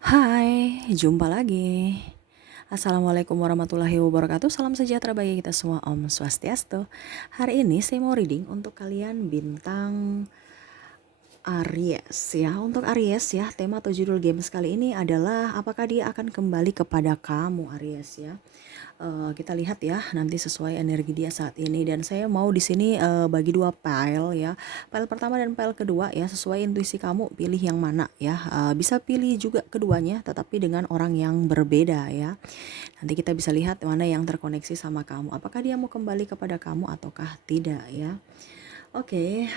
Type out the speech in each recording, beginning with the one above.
Hai, jumpa lagi. Assalamualaikum warahmatullahi wabarakatuh. Salam sejahtera bagi kita semua. Om Swastiastu. Hari ini saya mau reading untuk kalian bintang Aries ya. Untuk Aries ya, tema atau judul games kali ini adalah apakah dia akan kembali kepada kamu Aries ya. Kita lihat ya nanti sesuai energi dia saat ini, dan saya mau di sini bagi dua pile ya. Pile pertama dan pile kedua ya, sesuai intuisi kamu pilih yang mana ya. Bisa pilih juga keduanya tetapi dengan orang yang berbeda ya. Nanti kita bisa lihat mana yang terkoneksi sama kamu. Apakah dia mau kembali kepada kamu ataukah tidak ya. Oke,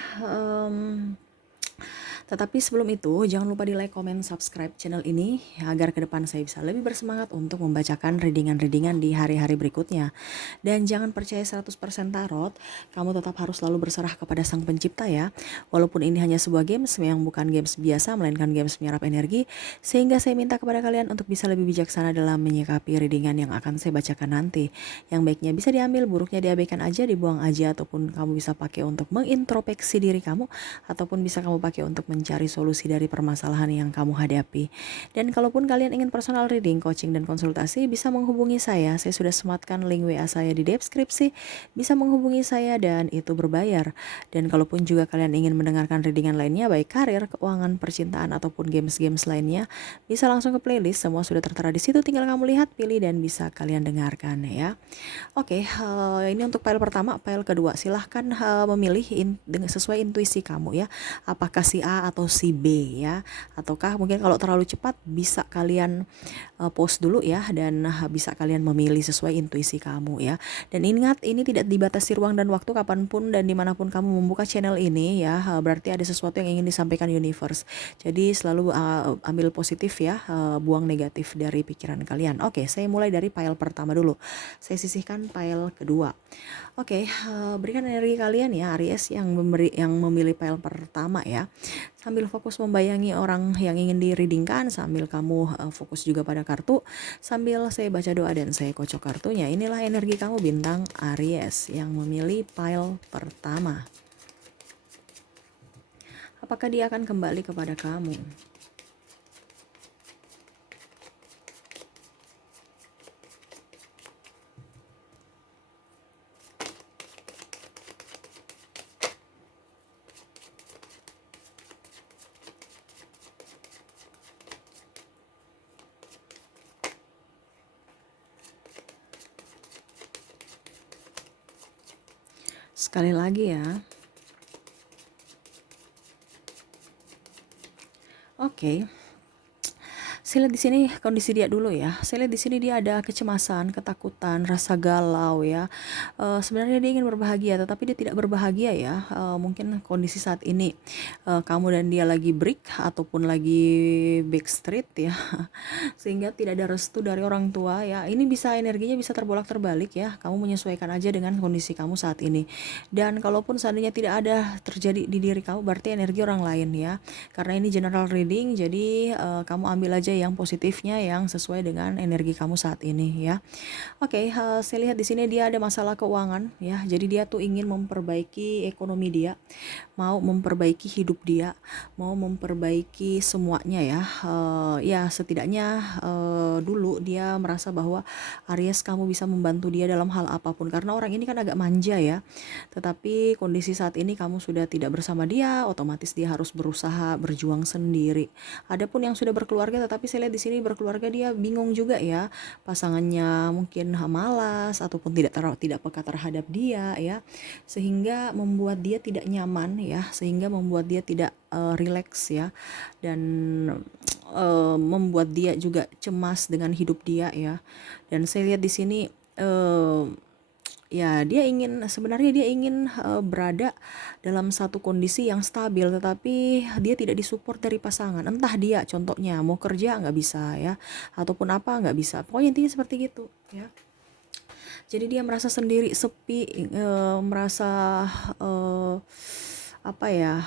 tetapi sebelum itu, jangan lupa di like, comment, subscribe channel ini ya, agar ke depan saya bisa lebih bersemangat untuk membacakan readingan-readingan di hari-hari berikutnya. Dan jangan percaya 100% tarot, kamu tetap harus selalu berserah kepada Sang Pencipta ya. Walaupun ini hanya sebuah games yang bukan games biasa, melainkan games menyerap energi, sehingga saya minta kepada kalian untuk bisa lebih bijaksana dalam menyikapi readingan yang akan saya bacakan nanti. Yang baiknya bisa diambil, buruknya diabaikan aja, dibuang aja, ataupun kamu bisa pakai untuk mengintrospeksi diri kamu, ataupun bisa kamu pakai untuk mencari solusi dari permasalahan yang kamu hadapi. Dan kalaupun kalian ingin personal reading, coaching, dan konsultasi, bisa menghubungi saya. Saya sudah sematkan link WA saya di deskripsi. Bisa menghubungi saya dan itu berbayar. Dan kalaupun juga kalian ingin mendengarkan readingan lainnya, baik karir, keuangan, percintaan, ataupun games-games lainnya, bisa langsung ke playlist. Semua sudah tertera di situ. Tinggal kamu lihat, pilih, dan bisa kalian dengarkan ya. Oke, ini untuk file pertama. File kedua, silahkan memilih sesuai intuisi kamu ya. Apakah si A atau si B ya, ataukah mungkin kalau terlalu cepat bisa kalian pause dulu ya, dan bisa kalian memilih sesuai intuisi kamu ya. Dan ingat, ini tidak dibatasi ruang dan waktu, kapanpun dan dimanapun kamu membuka channel ini ya, berarti ada sesuatu yang ingin disampaikan universe. Jadi selalu ambil positif ya, buang negatif dari pikiran kalian. Oke, saya mulai dari pile pertama dulu. Saya sisihkan pile kedua. Oke, berikan energi kalian ya Aries yang memilih pile pertama ya. Sambil fokus membayangi orang yang ingin di-readingkan, sambil kamu fokus juga pada kartu, sambil saya baca doa dan saya kocok kartunya. Inilah energi kamu bintang Aries yang memilih pile pertama. Apakah dia akan kembali kepada kamu? Sekali lagi ya. Oke. Saya lihat di sini kondisi dia dulu ya. Saya lihat di sini dia ada kecemasan, ketakutan, rasa galau ya. Sebenarnya dia ingin berbahagia, tetapi dia tidak berbahagia ya. Mungkin kondisi saat ini kamu dan dia lagi break ataupun lagi backstreet ya, sehingga tidak ada restu dari orang tua ya. Ini bisa energinya bisa terbolak-terbalik ya. Kamu menyesuaikan aja dengan kondisi kamu saat ini. Dan kalaupun seandainya tidak ada terjadi di diri kamu, berarti energi orang lain ya. Karena ini general reading, jadi kamu ambil aja yang positifnya yang sesuai dengan energi kamu saat ini ya. Oke, saya lihat di sini dia ada masalah keuangan ya. Jadi dia tuh ingin memperbaiki ekonomi dia, mau memperbaiki hidup dia, mau memperbaiki semuanya ya. Ya setidaknya dulu dia merasa bahwa Aries kamu bisa membantu dia dalam hal apapun, karena orang ini kan agak manja ya. Tetapi kondisi saat ini kamu sudah tidak bersama dia, otomatis dia harus berusaha berjuang sendiri. Adapun yang sudah berkeluarga, tetapi saya lihat di sini berkeluarga dia bingung juga ya. Pasangannya mungkin malas ataupun tidak peka terhadap dia ya. Sehingga membuat dia tidak nyaman ya, sehingga membuat dia tidak rileks ya. Dan membuat dia juga cemas dengan hidup dia ya. Dan saya lihat di sini ya sebenarnya dia ingin berada dalam satu kondisi yang stabil, tetapi dia tidak disupport dari pasangan. Entah dia contohnya mau kerja nggak bisa ya, ataupun apa nggak bisa. Pokoknya intinya seperti gitu ya. Jadi dia merasa sendiri, sepi, merasa apa ya?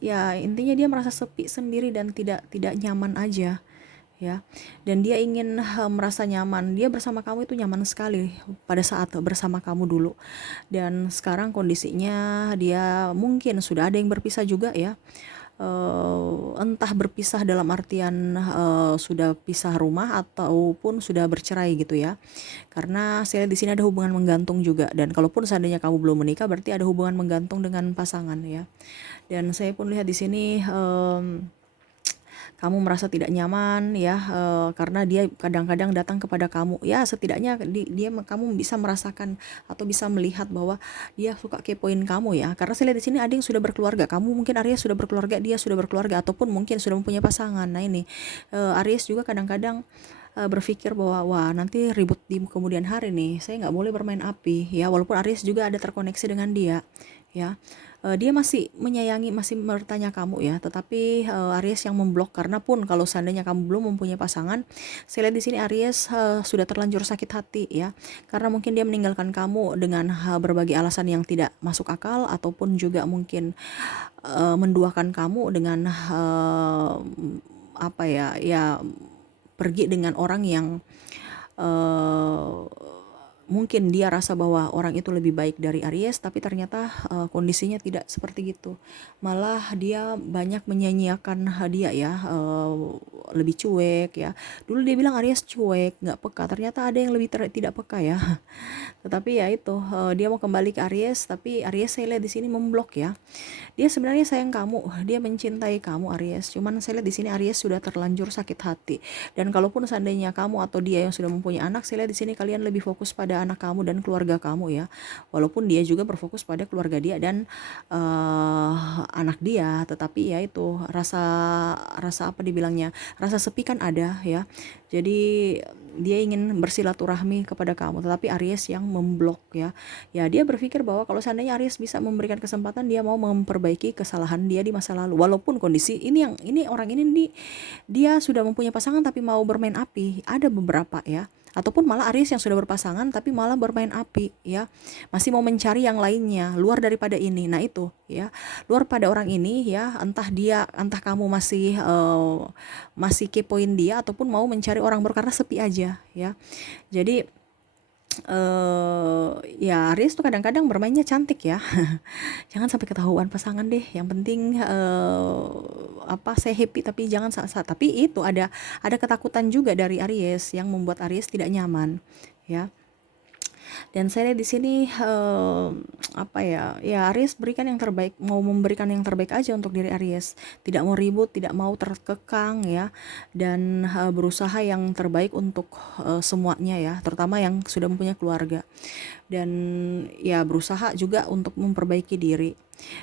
Ya intinya dia merasa sepi sendiri dan tidak nyaman aja ya. Dan dia ingin merasa nyaman. Dia bersama kamu itu nyaman sekali pada saat bersama kamu dulu. Dan sekarang kondisinya dia mungkin sudah ada yang berpisah juga ya. entah berpisah dalam artian sudah pisah rumah ataupun sudah bercerai gitu ya. Karena saya lihat di sini ada hubungan menggantung juga, dan kalaupun seandainya kamu belum menikah berarti ada hubungan menggantung dengan pasangan ya. Dan saya pun lihat di sini kamu merasa tidak nyaman ya, karena dia kadang-kadang datang kepada kamu ya, setidaknya kamu bisa merasakan atau bisa melihat bahwa dia suka kepoin kamu ya, karena saya lihat di sini ada yang sudah berkeluarga, kamu mungkin Aries sudah berkeluarga, dia sudah berkeluarga, ataupun mungkin sudah mempunyai pasangan. Nah ini Aries juga kadang-kadang berpikir bahwa wah nanti ribut di kemudian hari nih, saya nggak boleh bermain api ya, walaupun Aries juga ada terkoneksi dengan dia ya. Dia masih menyayangi, masih bertanya kamu ya, tetapi Aries yang memblok, karena pun kalau seandainya kamu belum mempunyai pasangan, saya lihat di sini Aries sudah terlanjur sakit hati ya, karena mungkin dia meninggalkan kamu dengan berbagai alasan yang tidak masuk akal, ataupun juga mungkin menduakan kamu dengan apa ya, pergi dengan orang yang uh, mungkin dia rasa bahwa orang itu lebih baik dari Aries, tapi ternyata kondisinya tidak seperti itu. Malah dia banyak menyanyiakan hadiah ya, lebih cuek ya. Dulu dia bilang Aries cuek, nggak peka. Ternyata ada yang lebih tidak peka ya. Tetapi ya itu, dia mau kembali ke Aries, tapi Aries saya lihat di sini memblok ya. Dia sebenarnya sayang kamu, dia mencintai kamu Aries. Cuman saya lihat di sini Aries sudah terlanjur sakit hati. Dan kalaupun seandainya kamu atau dia yang sudah mempunyai anak, saya lihat di sini kalian lebih fokus pada anak kamu dan keluarga kamu ya. Walaupun dia juga berfokus pada keluarga dia dan anak dia, tetapi ya itu rasa rasa apa dibilangnya, rasa sepi kan ada ya. Jadi dia ingin bersilaturahmi kepada kamu, tetapi Aries yang memblok ya. Ya dia berpikir bahwa kalau seandainya Aries bisa memberikan kesempatan, dia mau memperbaiki kesalahan dia di masa lalu. Walaupun kondisi ini orang ini dia sudah mempunyai pasangan tapi mau bermain api. Ada beberapa ya. Ataupun malah Aries yang sudah berpasangan tapi malah bermain api ya. Masih mau mencari yang lainnya luar daripada ini. Nah itu ya. Luar pada orang ini ya, entah kamu masih kepoin dia ataupun mau mencari orang baru karena sepi aja ya. Jadi ya Aries tuh kadang-kadang bermainnya cantik ya. Jangan sampai ketahuan pasangan deh. Yang penting saya happy, tapi jangan saat-saat. Tapi itu ada ketakutan juga dari Aries yang membuat Aries tidak nyaman ya. Dan saya lihat di sini Aries berikan yang terbaik, mau memberikan yang terbaik aja untuk diri Aries, tidak mau ribut, tidak mau terkekang ya, dan berusaha yang terbaik untuk semuanya ya, terutama yang sudah mempunyai keluarga, dan ya berusaha juga untuk memperbaiki diri.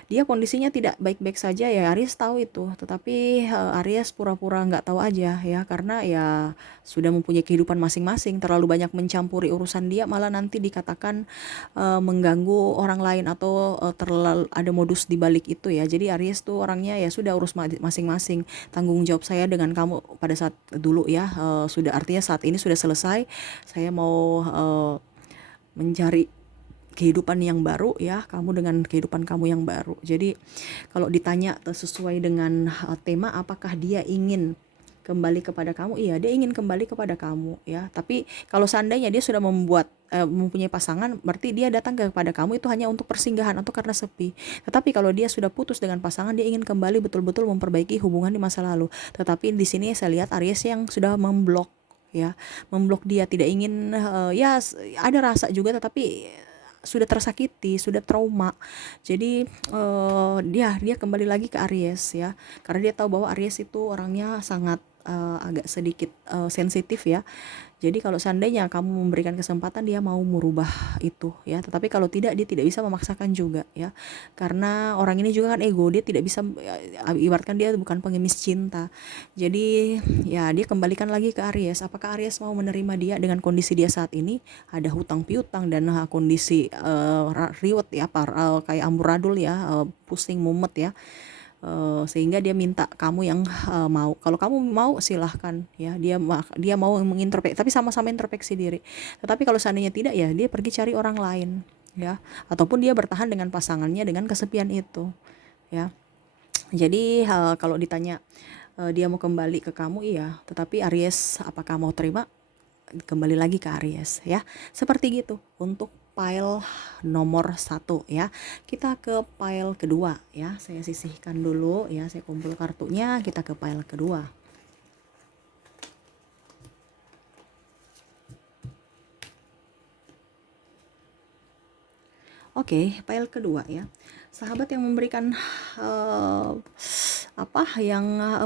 Dia kondisinya tidak baik-baik saja ya, Aries tahu itu, tetapi Aries pura-pura nggak tahu aja ya, karena ya sudah mempunyai kehidupan masing-masing, terlalu banyak mencampuri urusan dia malah nanti dikatakan mengganggu orang lain, atau terlalu ada modus di balik itu ya. Jadi Aries tuh orangnya ya sudah urus masing-masing, tanggung jawab saya dengan kamu pada saat dulu ya, sudah, artinya saat ini sudah selesai, saya mau mencari kehidupan yang baru ya, kamu dengan kehidupan kamu yang baru. Jadi kalau ditanya sesuai dengan tema apakah dia ingin kembali kepada kamu, iya dia ingin kembali kepada kamu ya. Tapi kalau seandainya dia sudah mempunyai pasangan, berarti dia datang kepada kamu itu hanya untuk persinggahan atau karena sepi. Tetapi kalau dia sudah putus dengan pasangan, dia ingin kembali betul-betul memperbaiki hubungan di masa lalu. Tetapi di sini saya lihat Aries yang sudah memblok ya, memblok, dia tidak ingin ya ada rasa juga, tetapi sudah tersakiti, sudah trauma. Jadi dia kembali lagi ke Aries ya, karena dia tahu bahwa Aries itu orangnya sangat agak sedikit sensitif ya. Jadi kalau seandainya kamu memberikan kesempatan, dia mau merubah itu ya. Tetapi kalau tidak, dia tidak bisa memaksakan juga ya. Karena orang ini juga kan ego, dia tidak bisa, ibaratkan dia bukan pengemis cinta. Jadi ya dia kembalikan lagi ke Aries. Apakah Aries mau menerima dia dengan kondisi dia saat ini? Ada hutang piutang dan kondisi riwet ya, kayak amburadul ya, pusing mumet ya. Sehingga dia minta kamu yang mau. Kalau kamu mau silahkan ya, dia mau mengintrospeksi, tapi sama-sama introspeksi diri. Tetapi kalau seandainya tidak ya, dia pergi cari orang lain ya, ataupun dia bertahan dengan pasangannya dengan kesepian itu ya. Jadi kalau ditanya dia mau kembali ke kamu, iya, tetapi Aries apakah mau terima? Kembali lagi ke Aries ya, seperti gitu untuk pile nomor 1 ya. Kita ke pile kedua ya. Saya sisihkan dulu ya, saya kumpul kartunya, kita ke pile kedua. Oke, pile kedua ya. Sahabat yang memberikan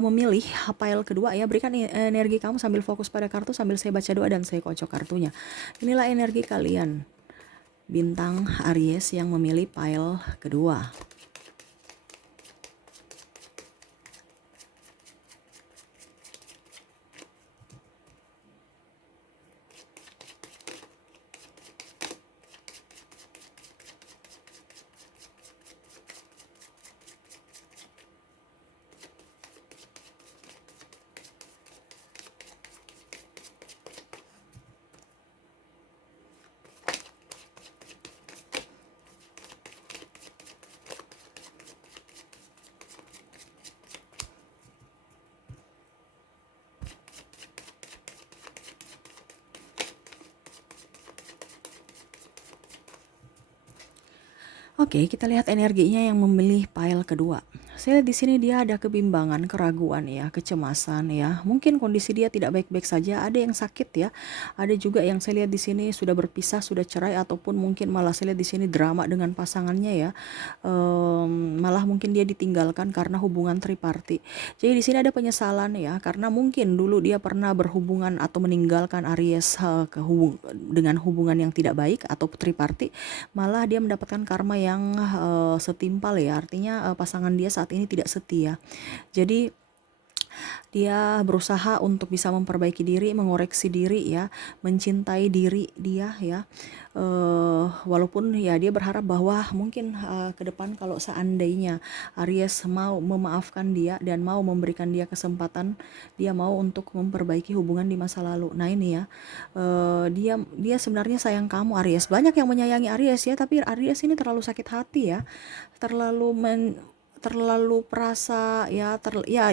memilih pile kedua ya, berikan energi kamu sambil fokus pada kartu, sambil saya baca doa dan saya kocok kartunya. Inilah energi kalian, bintang Aries yang memilih pile kedua. Oke, kita lihat energinya yang memilih pile kedua. Saya lihat di sini dia ada kebimbangan, keraguan ya, kecemasan ya. Mungkin kondisi dia tidak baik-baik saja, ada yang sakit ya. Ada juga yang saya lihat di sini sudah berpisah, sudah cerai, ataupun mungkin malah saya lihat di sini drama dengan pasangannya ya. Malah mungkin dia ditinggalkan karena hubungan triparti. Jadi di sini ada penyesalan ya, karena mungkin dulu dia pernah berhubungan atau meninggalkan Aries dengan hubungan yang tidak baik atau triparti, malah dia mendapatkan karma yang setimpal ya. Artinya pasangan dia saat ini tidak setia. Jadi dia berusaha untuk bisa memperbaiki diri, mengoreksi diri ya, mencintai diri dia ya. Walaupun ya dia berharap bahwa mungkin ke depan kalau seandainya Aries mau memaafkan dia dan mau memberikan dia kesempatan, dia mau untuk memperbaiki hubungan di masa lalu. Nah ini ya, dia sebenarnya sayang kamu Aries. Banyak yang menyayangi Aries ya, tapi Aries ini terlalu sakit hati ya, terlalu perasa ya,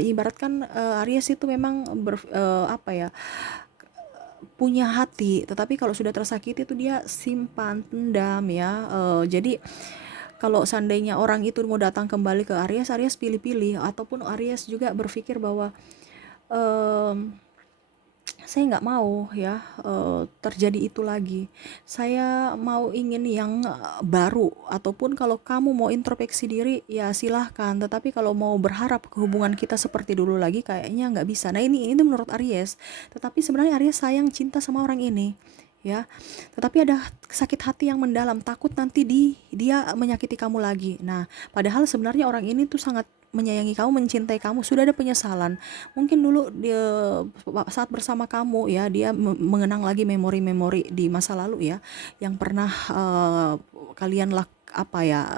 ibaratkan Aries itu memang punya hati, tetapi kalau sudah tersakiti itu dia simpan pendam ya. Jadi kalau seandainya orang itu mau datang kembali ke Aries, Aries pilih-pilih, ataupun Aries juga berpikir bahwa saya nggak mau ya terjadi itu lagi. Saya mau ingin yang baru, ataupun kalau kamu mau introspeksi diri ya silahkan, tetapi kalau mau berharap ke hubungan kita seperti dulu lagi kayaknya nggak bisa. Nah ini menurut Aries, tetapi sebenarnya Aries sayang, cinta sama orang ini ya, tetapi ada sakit hati yang mendalam, takut nanti dia menyakiti kamu lagi. Nah padahal sebenarnya orang ini tuh sangat menyayangi kamu, mencintai kamu, sudah ada penyesalan. Mungkin dulu dia saat bersama kamu ya, dia mengenang lagi memori-memori di masa lalu ya, yang pernah kalian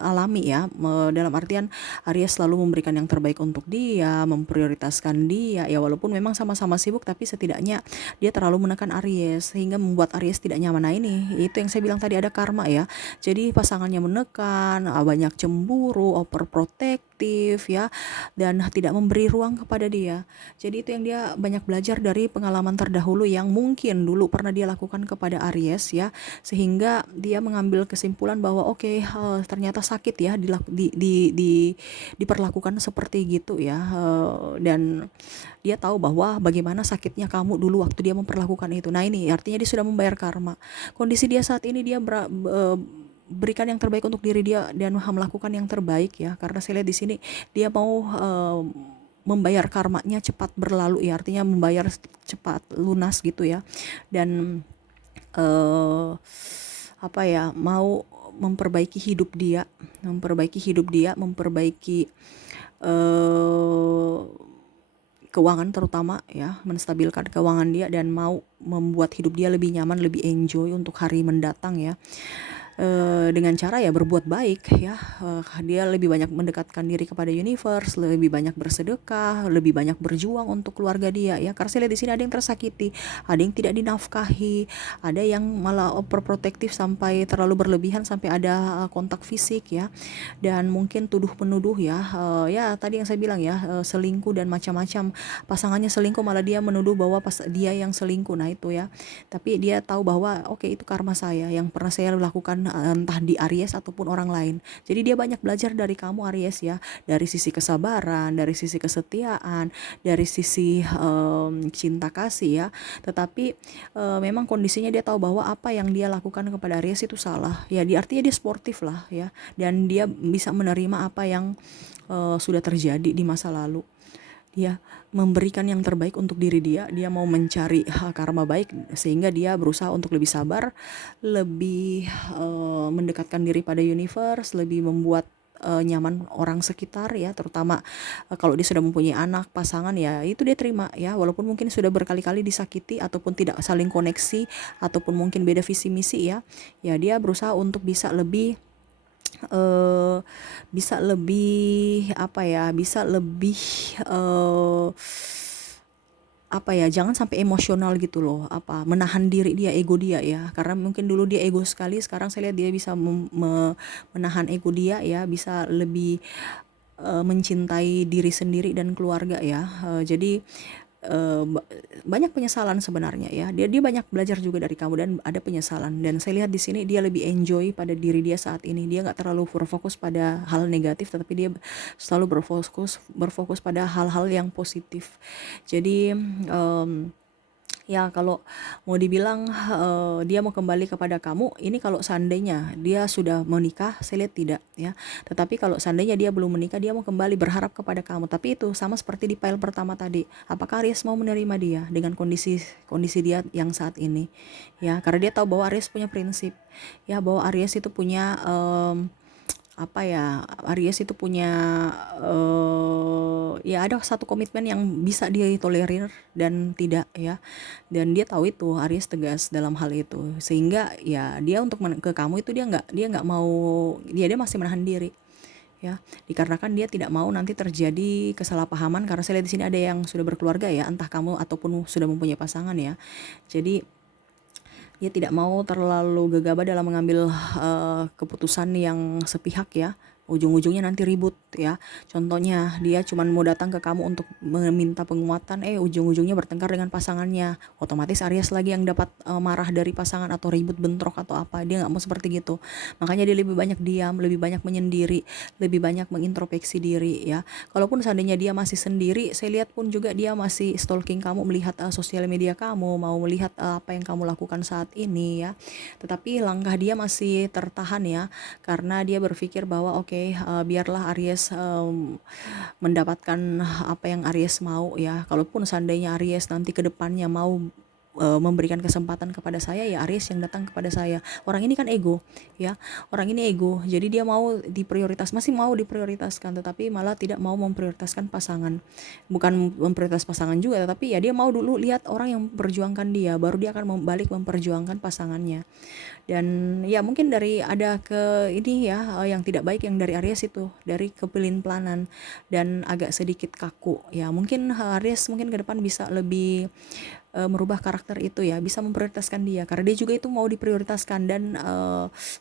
alami ya. Dalam artian Aries selalu memberikan yang terbaik untuk dia, memprioritaskan dia ya, walaupun memang sama-sama sibuk, tapi setidaknya dia terlalu menekan Aries sehingga membuat Aries tidak nyaman. Nah ini itu yang saya bilang tadi, ada karma ya. Jadi pasangannya menekan, banyak cemburu, overprotective ya, dan tidak memberi ruang kepada dia. Jadi itu yang dia banyak belajar dari pengalaman terdahulu yang mungkin dulu pernah dia lakukan kepada Aries ya, sehingga dia mengambil kesimpulan bahwa oke, ternyata sakit ya diperlakukan seperti gitu ya. Dan dia tahu bahwa bagaimana sakitnya kamu dulu waktu dia memperlakukan itu. Nah ini artinya dia sudah membayar karma. Kondisi dia saat ini, dia berikan yang terbaik untuk diri dia dan melakukan yang terbaik ya, karena saya lihat di sini dia mau membayar karmanya cepat berlalu ya, artinya membayar cepat lunas gitu ya. Dan mau memperbaiki hidup dia, memperbaiki keuangan terutama ya, menstabilkan keuangan dia, dan mau membuat hidup dia lebih nyaman, lebih enjoy untuk hari mendatang ya. Dengan cara ya berbuat baik ya. Dia lebih banyak mendekatkan diri kepada universe, lebih banyak bersedekah, lebih banyak berjuang untuk keluarga dia ya. Karena saya lihat di sini ada yang tersakiti, ada yang tidak dinafkahi, ada yang malah overprotective sampai terlalu berlebihan, sampai ada kontak fisik ya, dan mungkin tuduh menuduh ya. Ya tadi yang saya bilang ya, selingkuh dan macam-macam. Pasangannya selingkuh, malah dia menuduh bahwa dia yang selingkuh. Nah itu ya, tapi dia tahu bahwa oke, itu karma saya yang pernah saya lakukan lakukan entah di Aries ataupun orang lain. Jadi dia banyak belajar dari kamu Aries ya, dari sisi kesabaran, dari sisi kesetiaan, dari sisi cinta kasih ya. Tetapi memang kondisinya dia tahu bahwa apa yang dia lakukan kepada Aries itu salah ya, artinya dia sportif lah ya, dan dia bisa menerima apa yang sudah terjadi di masa lalu. Dia memberikan yang terbaik untuk diri dia mau mencari karma baik, sehingga dia berusaha untuk lebih sabar, lebih mendekatkan diri pada universe, lebih membuat nyaman orang sekitar ya, terutama kalau dia sudah mempunyai anak, pasangan ya, itu dia terima ya, walaupun mungkin sudah berkali-kali disakiti ataupun tidak saling koneksi ataupun mungkin beda visi misi ya, dia berusaha untuk eh, bisa lebih apa ya, bisa lebih eh, apa ya, jangan sampai emosional gitu loh, menahan diri dia, ego dia ya, karena mungkin dulu dia ego sekali, sekarang saya lihat dia bisa menahan ego dia ya, bisa lebih mencintai diri sendiri dan keluarga ya. Jadi banyak penyesalan sebenarnya ya. Dia banyak belajar juga dari kamu dan ada penyesalan. Dan saya lihat di sini dia lebih enjoy pada diri dia saat ini. Dia nggak terlalu berfokus pada hal negatif, tetapi dia selalu berfokus pada hal-hal yang positif. Jadi ya kalau mau dibilang dia mau kembali kepada kamu, ini kalau seandainya dia sudah menikah, saya lihat tidak ya. Tetapi kalau seandainya dia belum menikah, dia mau kembali berharap kepada kamu. Tapi itu sama seperti di file pertama tadi. Apakah Aries mau menerima dia dengan kondisi dia yang saat ini? Ya, karena dia tahu bahwa Aries punya prinsip. Ya, bahwa Aries itu punya Aries itu punya ya ada satu komitmen yang bisa dia tolerir dan tidak ya, dan dia tahu itu Aries tegas dalam hal itu, sehingga ya dia untuk ke kamu itu dia nggak mau, dia masih menahan diri ya, dikarenakan dia tidak mau nanti terjadi kesalahpahaman, karena saya lihat di sini ada yang sudah berkeluarga ya, entah kamu ataupun sudah mempunyai pasangan ya. Jadi dia tidak mau terlalu gegabah dalam mengambil keputusan yang sepihak ya. Ujung-ujungnya nanti ribut ya. Contohnya dia cuma mau datang ke kamu untuk meminta penguatan, ujung-ujungnya bertengkar dengan pasangannya. Otomatis Aries lagi yang dapat marah dari pasangan atau ribut bentrok atau apa. Dia nggak mau seperti gitu. Makanya dia lebih banyak diam, lebih banyak menyendiri, lebih banyak mengintrospeksi diri ya. Kalaupun seandainya dia masih sendiri, saya lihat pun juga dia masih stalking kamu, melihat sosial media kamu, mau melihat apa yang kamu lakukan saat ini ya. Tetapi langkah dia masih tertahan ya, karena dia berpikir bahwa oke, biarlah Aries mendapatkan apa yang Aries mau ya. Kalaupun seandainya Aries nanti ke depannya mau memberikan kesempatan kepada saya, ya Aries yang datang kepada saya. Orang ini kan ego ya, orang ini ego, jadi dia mau masih mau diprioritaskan, tetapi malah tidak mau memprioritaskan pasangan. Bukan memprioritas pasangan juga, tetapi ya dia mau dulu lihat orang yang memperjuangkan dia, baru dia akan balik memperjuangkan pasangannya. Dan ya mungkin dari ada ke ini ya, yang tidak baik yang dari Aries itu, dari kepelin-pelanan dan agak sedikit kaku ya. Mungkin Aries mungkin ke depan bisa lebih merubah karakter itu ya, bisa memprioritaskan dia, karena dia juga itu mau diprioritaskan, dan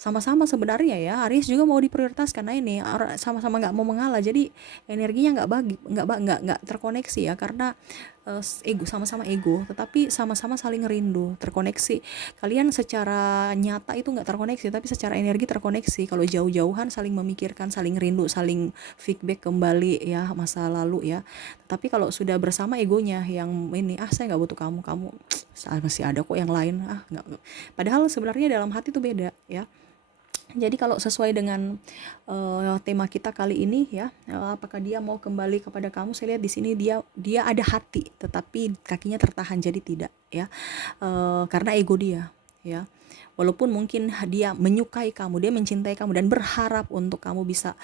sama-sama sebenarnya ya, Aries juga mau diprioritaskan. Nah ini sama-sama nggak mau mengalah, jadi energinya nggak terkoneksi ya, karena ego, sama-sama ego, tetapi sama-sama saling rindu, terkoneksi. Kalian secara nyata itu nggak terkoneksi, tapi secara energi terkoneksi. Kalau jauh-jauhan saling memikirkan, saling rindu, saling feedback kembali ya masa lalu ya. Tapi kalau sudah bersama, egonya yang ini, saya nggak butuh kamu, masih ada kok yang lain, nggak. Padahal sebenarnya dalam hati itu beda ya. Jadi kalau sesuai dengan tema kita kali ini ya, apakah dia mau kembali kepada kamu? Saya lihat di sini dia ada hati, tetapi kakinya tertahan, jadi tidak ya, karena ego dia ya. Walaupun mungkin dia menyukai kamu, dia mencintai kamu dan berharap untuk kamu bisa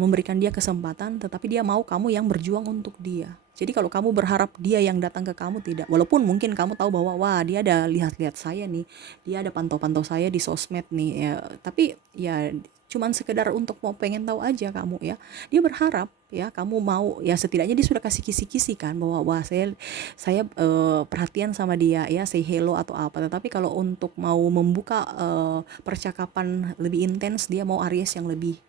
memberikan dia kesempatan, tetapi dia mau kamu yang berjuang untuk dia. Jadi kalau kamu berharap dia yang datang ke kamu, tidak. Walaupun mungkin kamu tahu bahwa wah dia ada lihat-lihat saya nih, dia ada pantau-pantau saya di sosmed nih ya, tapi ya cuman sekedar untuk mau pengen tahu aja kamu ya. Dia berharap ya kamu mau, ya setidaknya dia sudah kasih kisi-kisi kan, bahwa wah saya perhatian sama dia ya, say hello atau apa. Tetapi kalau untuk mau membuka percakapan lebih intens, dia mau Aries yang lebih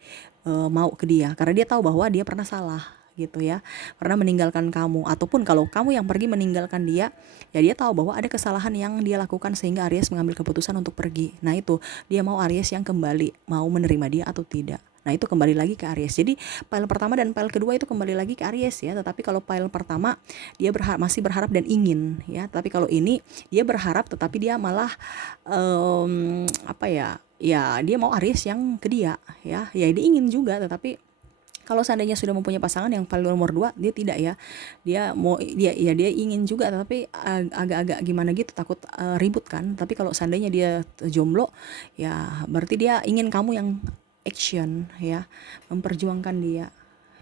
mau ke dia, karena dia tahu bahwa dia pernah salah gitu ya, karena meninggalkan kamu, ataupun kalau kamu yang pergi meninggalkan dia, ya dia tahu bahwa ada kesalahan yang dia lakukan sehingga Aries mengambil keputusan untuk pergi. Nah itu dia mau Aries yang kembali, mau menerima dia atau tidak. Nah itu kembali lagi ke Aries. Jadi file pertama dan file kedua itu kembali lagi ke Aries ya. Tetapi kalau file pertama dia masih berharap dan ingin ya. Tapi kalau ini dia berharap tetapi dia malah apa ya? Ya dia mau Aries yang ke dia ya. Ya dia ingin juga tetapi kalau seandainya sudah mempunyai pasangan yang file nomor 2 dia tidak ya. Dia mau dia ingin juga tapi agak-agak gimana gitu, takut ribut kan. Tapi kalau seandainya dia jomblo ya berarti dia ingin kamu yang action ya, memperjuangkan dia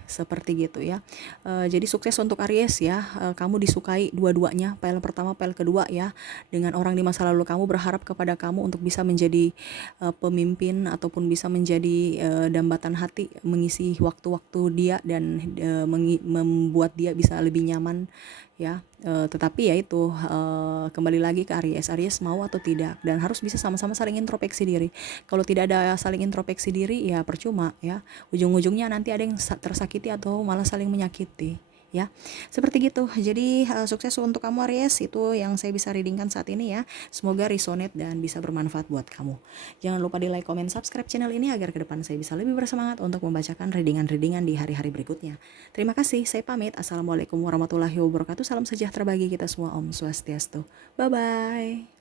seperti gitu ya. Jadi sukses untuk Aries ya. Kamu disukai dua-duanya, file pertama, file kedua ya. Dengan orang di masa lalu kamu berharap kepada kamu untuk bisa menjadi pemimpin ataupun bisa menjadi dambatan hati, mengisi waktu-waktu dia dan membuat dia bisa lebih nyaman ya. Tetapi ya itu kembali lagi ke Aries. Aries mau atau tidak, dan harus bisa sama-sama saling introspeksi diri. Kalau tidak ada saling introspeksi diri ya percuma ya. Ujung-ujungnya nanti ada yang tersakiti atau malah saling menyakiti ya. Seperti gitu. Jadi sukses untuk kamu Aries, itu yang saya bisa readingkan saat ini ya. Semoga resonate dan bisa bermanfaat buat kamu. Jangan lupa di like, comment, subscribe channel ini agar ke depan saya bisa lebih bersemangat untuk membacakan readingan-readingan di hari-hari berikutnya. Terima kasih, saya pamit. Assalamualaikum warahmatullahi wabarakatuh. Salam sejahtera bagi kita semua. Om Swastiastu. Bye-bye.